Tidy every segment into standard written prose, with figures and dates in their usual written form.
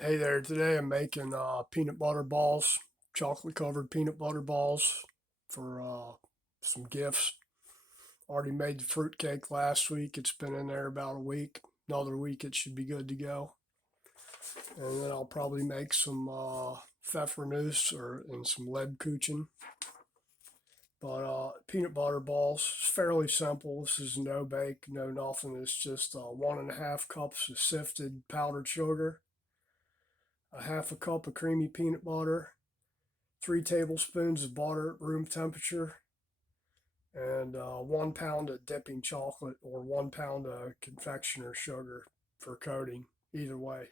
Hey there, today I'm making peanut butter balls, chocolate covered peanut butter balls for some gifts. Already made the fruit cake last week. It's been in there about a week. Another week it should be good to go. And then I'll probably make some pfeffernusse and some Lebkuchen. But peanut butter balls, it's fairly simple. This is no bake, no nothing. It's just 1.5 cups of sifted powdered sugar, a half a cup of creamy peanut butter, 3 tablespoons of butter at room temperature, and 1 pound of dipping chocolate or 1 pound of confectioner sugar for coating. Either way,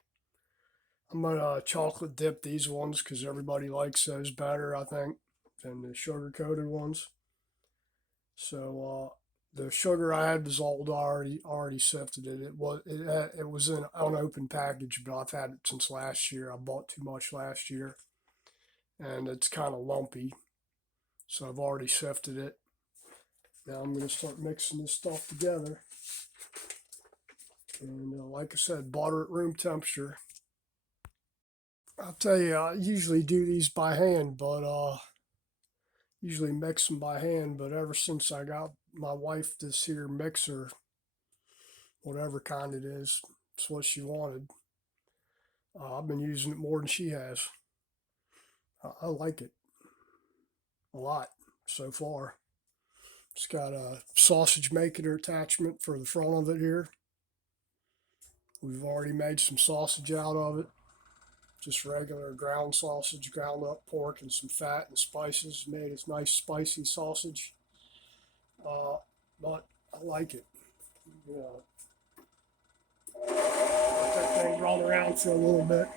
I'm gonna chocolate dip these ones because everybody likes those better, I think, than the sugar coated ones. So the sugar I had dissolved already sifted it. It was in an unopened package, but I've had it since last year. I bought too much last year, and it's kind of lumpy. So I've already sifted it. Now I'm going to start mixing this stuff together. And like I said, butter at room temperature. I'll tell you, I usually do these by hand, but usually mix them by hand. But ever since I got my wife this here mixer, whatever kind it is, it's what she wanted. I've been using it more than she has. I like it a lot so far. It's got a sausage maker attachment for the front of it here. We've already made some sausage out of it. Just regular ground sausage, ground up pork, and some fat and spices. Made a nice spicy sausage. Uh, but I like it. You know, let that thing run around for a little bit.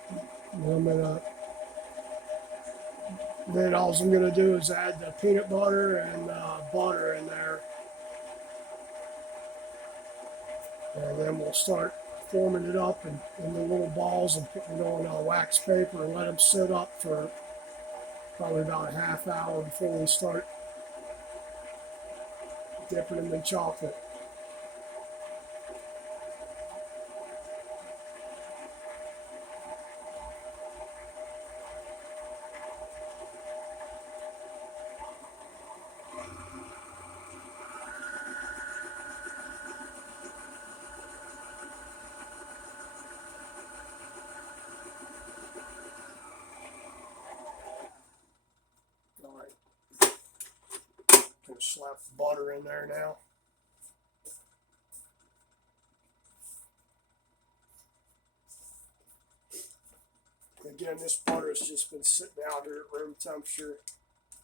Then all I'm gonna do is add the peanut butter and butter in there, and then we'll start forming it up in the little balls and putting it on wax paper and let them sit up for probably about a half hour before we start dipping them in chocolate. All right, gonna slap the butter in there now. Again, this butter has just been sitting out here at room temperature,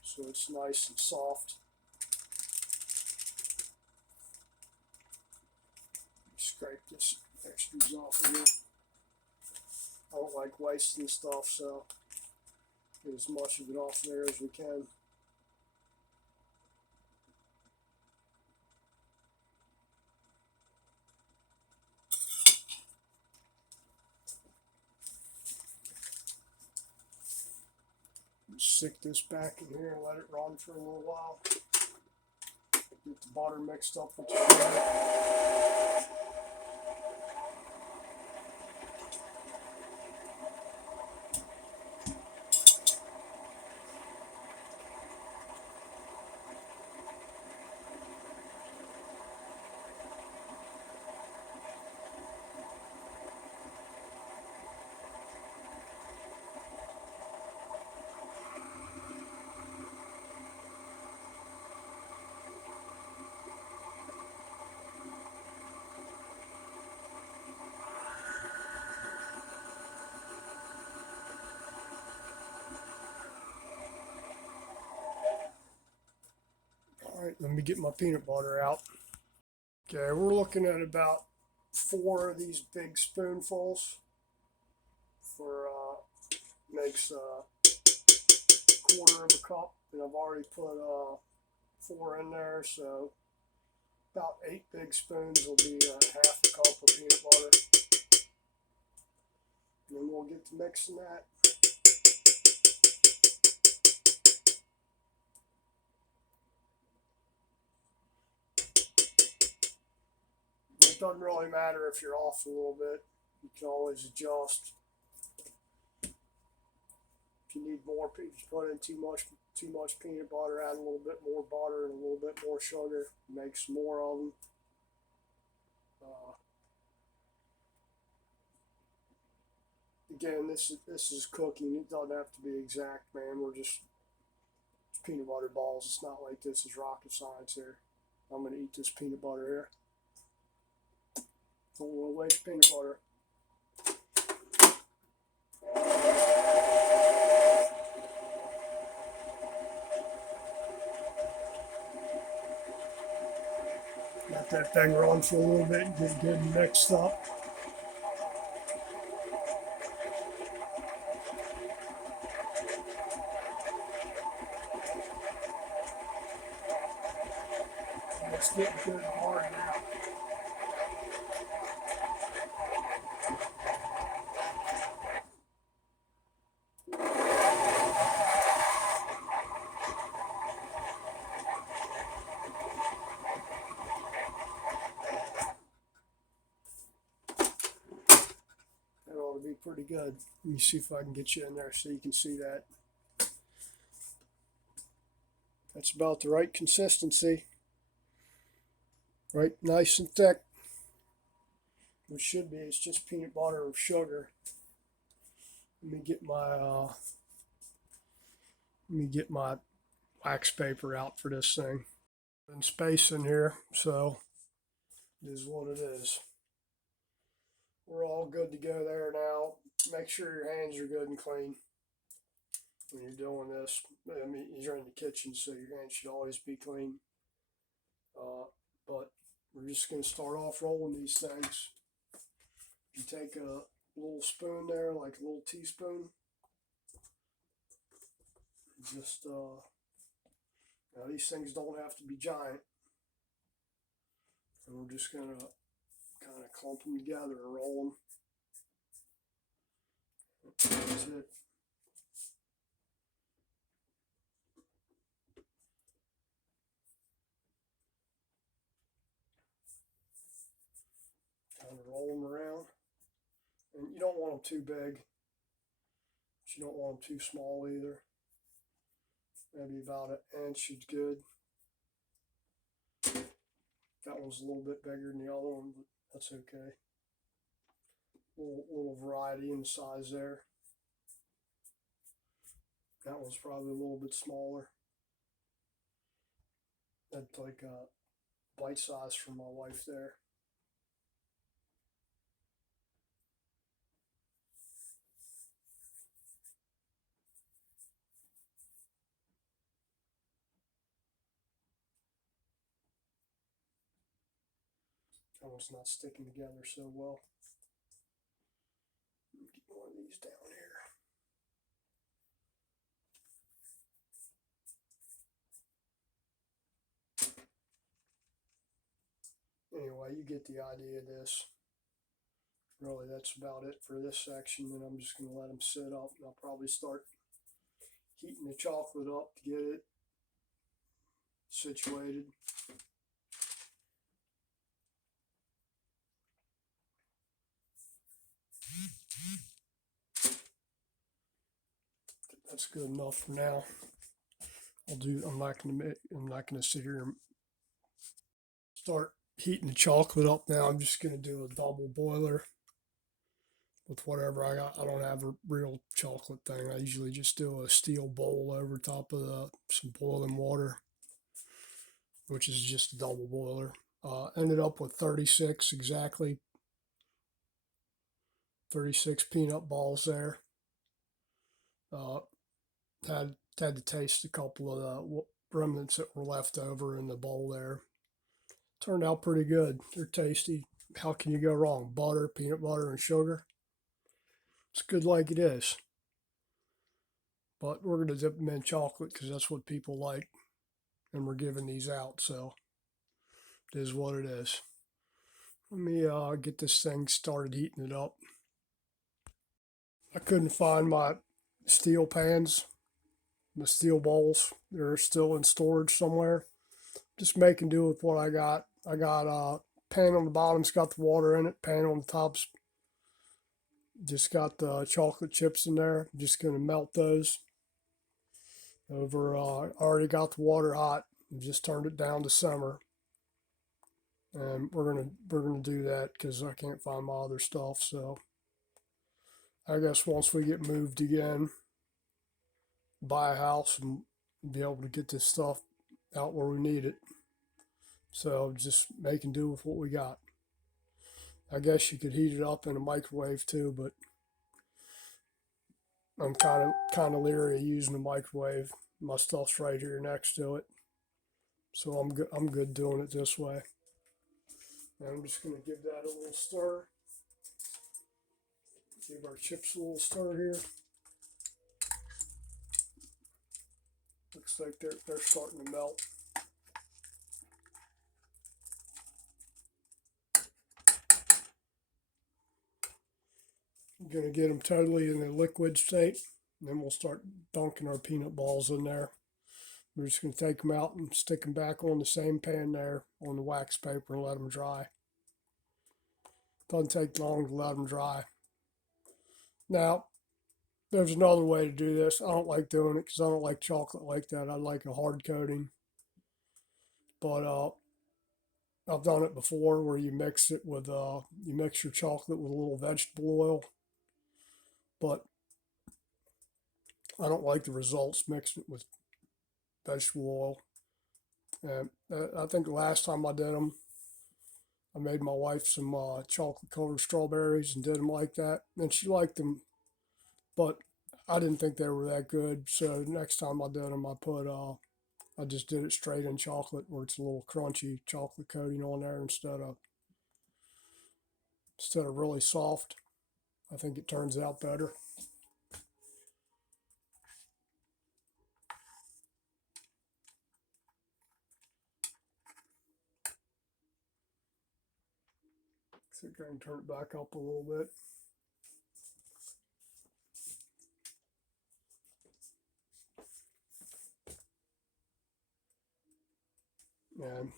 so it's nice and soft. Scrape this extras off of here. I don't like wasting stuff, so get as much of it off there as we can. Stick this back in here and let it run for a little while. Get the butter mixed up with the sugar. All right, let me get my peanut butter out. Okay, we're looking at about 4 of these big spoonfuls for makes a quarter of a cup, and I've already put 4 in there, so about 8 big spoons will be half a cup of peanut butter. And then we'll get to mixing that. It doesn't really matter if you're off a little bit. You can always adjust. you need more, if you put in too much peanut butter, add a little bit more butter and a little bit more sugar, make some more of them. Again, this is cooking. It doesn't have to be exact, man. We're just peanut butter balls. It's not like this is rocket science here. I'm gonna eat this peanut butter here. Don't want to waste peanut butter. Let that thing run for a little bit and get good mixed up. It's getting good and hard now. That ought to be pretty good. Let me see if I can get you in there so you can see that. That's about the right consistency. Right, nice and thick. It should be. It's just peanut butter or sugar. Let me get my wax paper out for this thing. And space in here, so it is what it is. We're all good to go there now. Make sure your hands are good and clean when you're doing this. I mean, you're in the kitchen, so your hands should always be clean. But we're just going to start off rolling these things. You take a little spoon there, like a little teaspoon. Just, now these things don't have to be giant. And we're just going to kind of clump them together and roll them. That's it. Kind of roll them around. And you don't want them too big, but you don't want them too small either. Maybe about an inch is good. That one's a little bit bigger than the other one, but that's okay. Little variety in size there. That one's probably a little bit smaller. That's like a bite size for my wife there. That one's not sticking together so well. Get one of these down here. Anyway, you get the idea of this. Really, that's about it for this section. Then I'm just going to let them sit up, and I'll probably start heating the chocolate up to get it situated. That's good enough for now. I'm not going to sit here and start heating the chocolate up now. I'm just going to do a double boiler with whatever I got. I don't have a real chocolate thing. I usually just do a steel bowl over top of some boiling water, which is just a double boiler. Ended up with 36 exactly. 36 peanut balls there. Had to taste a couple of the remnants that were left over in the bowl there. Turned out pretty good. They're tasty. How can you go wrong? Butter, peanut butter, and sugar. It's good like it is. But we're going to dip them in chocolate because that's what people like. And we're giving these out, so it is what it is. Let me get this thing started heating it up. I couldn't find my steel pans, the steel bowls. They're still in storage somewhere. Just making do with what I got. I got a pan on the bottom's got the water in it. Pan on the top's just got the chocolate chips in there. I'm just going to melt those. over. I already got the water hot. Just turned it down to simmer, and we're gonna do that because I can't find my other stuff. So I guess once we get moved again, buy a house and be able to get this stuff out where we need it. So just making do with what we got. I guess you could heat it up in a microwave too, but I'm kind of leery of using the microwave. My stuff's right here next to it, so I'm good doing it this way. And I'm just gonna give that a little stir. Give our chips a little stir here. Looks like they're starting to melt. I'm gonna get them totally in the liquid state, and then we'll start dunking our peanut balls in there. We're just gonna take them out and stick them back on the same pan there on the wax paper and let them dry. Doesn't take long to let them dry. Now, there's another way to do this. I don't like doing it because I don't like chocolate like that. I like a hard coating. But I've done it before where you mix it with you mix your chocolate with a little vegetable oil. But I don't like the results mixing it with vegetable oil. And I think the last time I did them, I made my wife some chocolate covered strawberries and did them like that, and she liked them, but I didn't think they were that good. So next time I did them, I just did it straight in chocolate, where it's a little crunchy chocolate coating on there instead of really soft. I think it turns out better. So I can turn it back up a little bit. And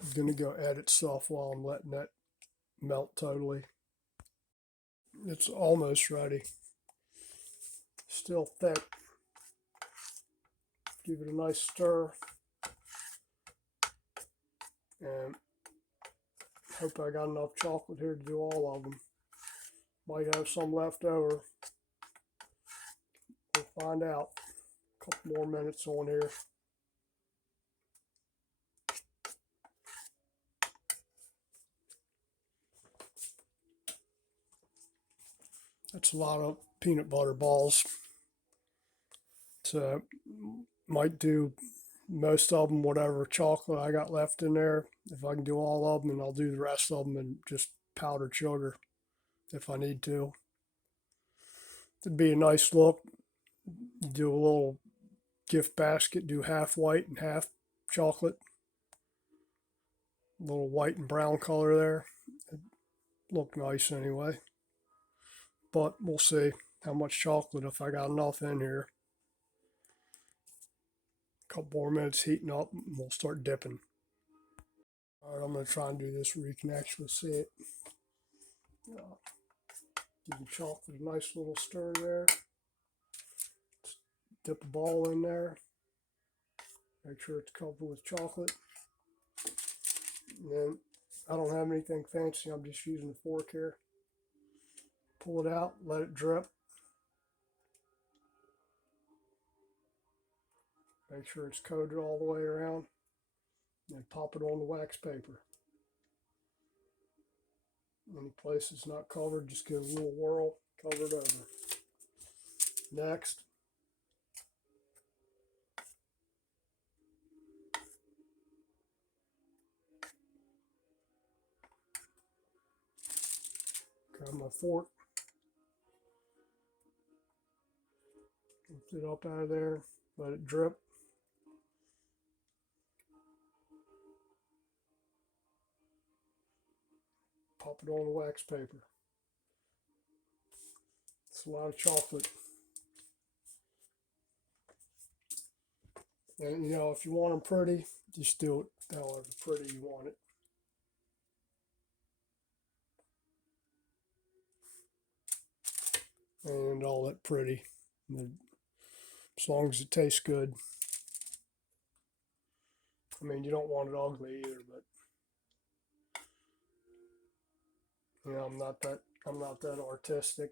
I'm gonna go edit stuff while I'm letting that melt totally. It's almost ready. Still thick. Give it a nice stir. And hope I got enough chocolate here to do all of them. Might have some left over. We'll find out. A couple more minutes on here. That's a lot of peanut butter balls. So might do most of them, whatever chocolate I got left in there. If I can do all of them, and I'll do the rest of them in just powdered sugar if I need to. It'd be a nice look. Do a little gift basket, do half white and half chocolate. A little white and brown color there. It'd look nice anyway. But we'll see how much chocolate, if I got enough in here. A couple more minutes heating up and we'll start dipping. All right, I'm going to try and do this where you can actually see it. Give the chocolate a nice little stir there. Dip a ball in there. Make sure it's covered with chocolate. And then I don't have anything fancy. I'm just using a fork here. Pull it out, let it drip. Make sure it's coated all the way around. And pop it on the wax paper. Any place it's not covered, just give it a little whirl, cover it over. Next, grab my fork, lift it up out of there, let it drip. Pop it on the wax paper. It's a lot of chocolate. And you know, if you want them pretty, just do it however pretty you want it. And all that pretty. And as long as it tastes good. I mean, you don't want it ugly either, but I'm not that artistic.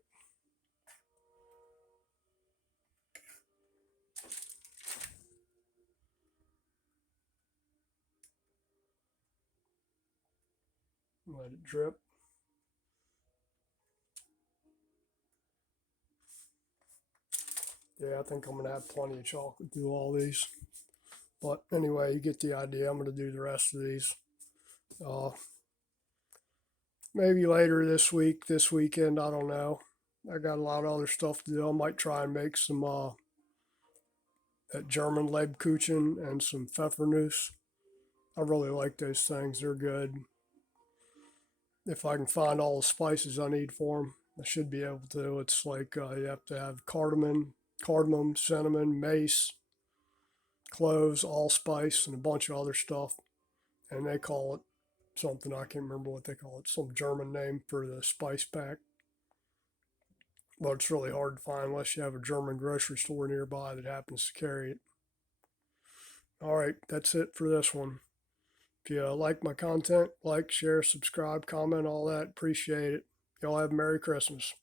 Let it drip. Yeah, I think I'm gonna have plenty of chocolate through all these. But anyway, you get the idea. I'm gonna do the rest of these. Uh, Maybe later this week, this weekend. I don't know. I got a lot of other stuff to do. I might try and make some that German Lebkuchen and some Pfeffernuss. I really like those things. They're good. If I can find all the spices I need for them, I should be able to. It's like you have to have cardamom, cinnamon, mace, cloves, allspice, and a bunch of other stuff. And they call it something, I can't remember what they call it, some German name for the spice pack. But it's really hard to find unless you have a German grocery store nearby that happens to carry it. All right, that's it for this one. If you like my content, like, share, subscribe, comment, all that. Appreciate it. Y'all have a Merry Christmas.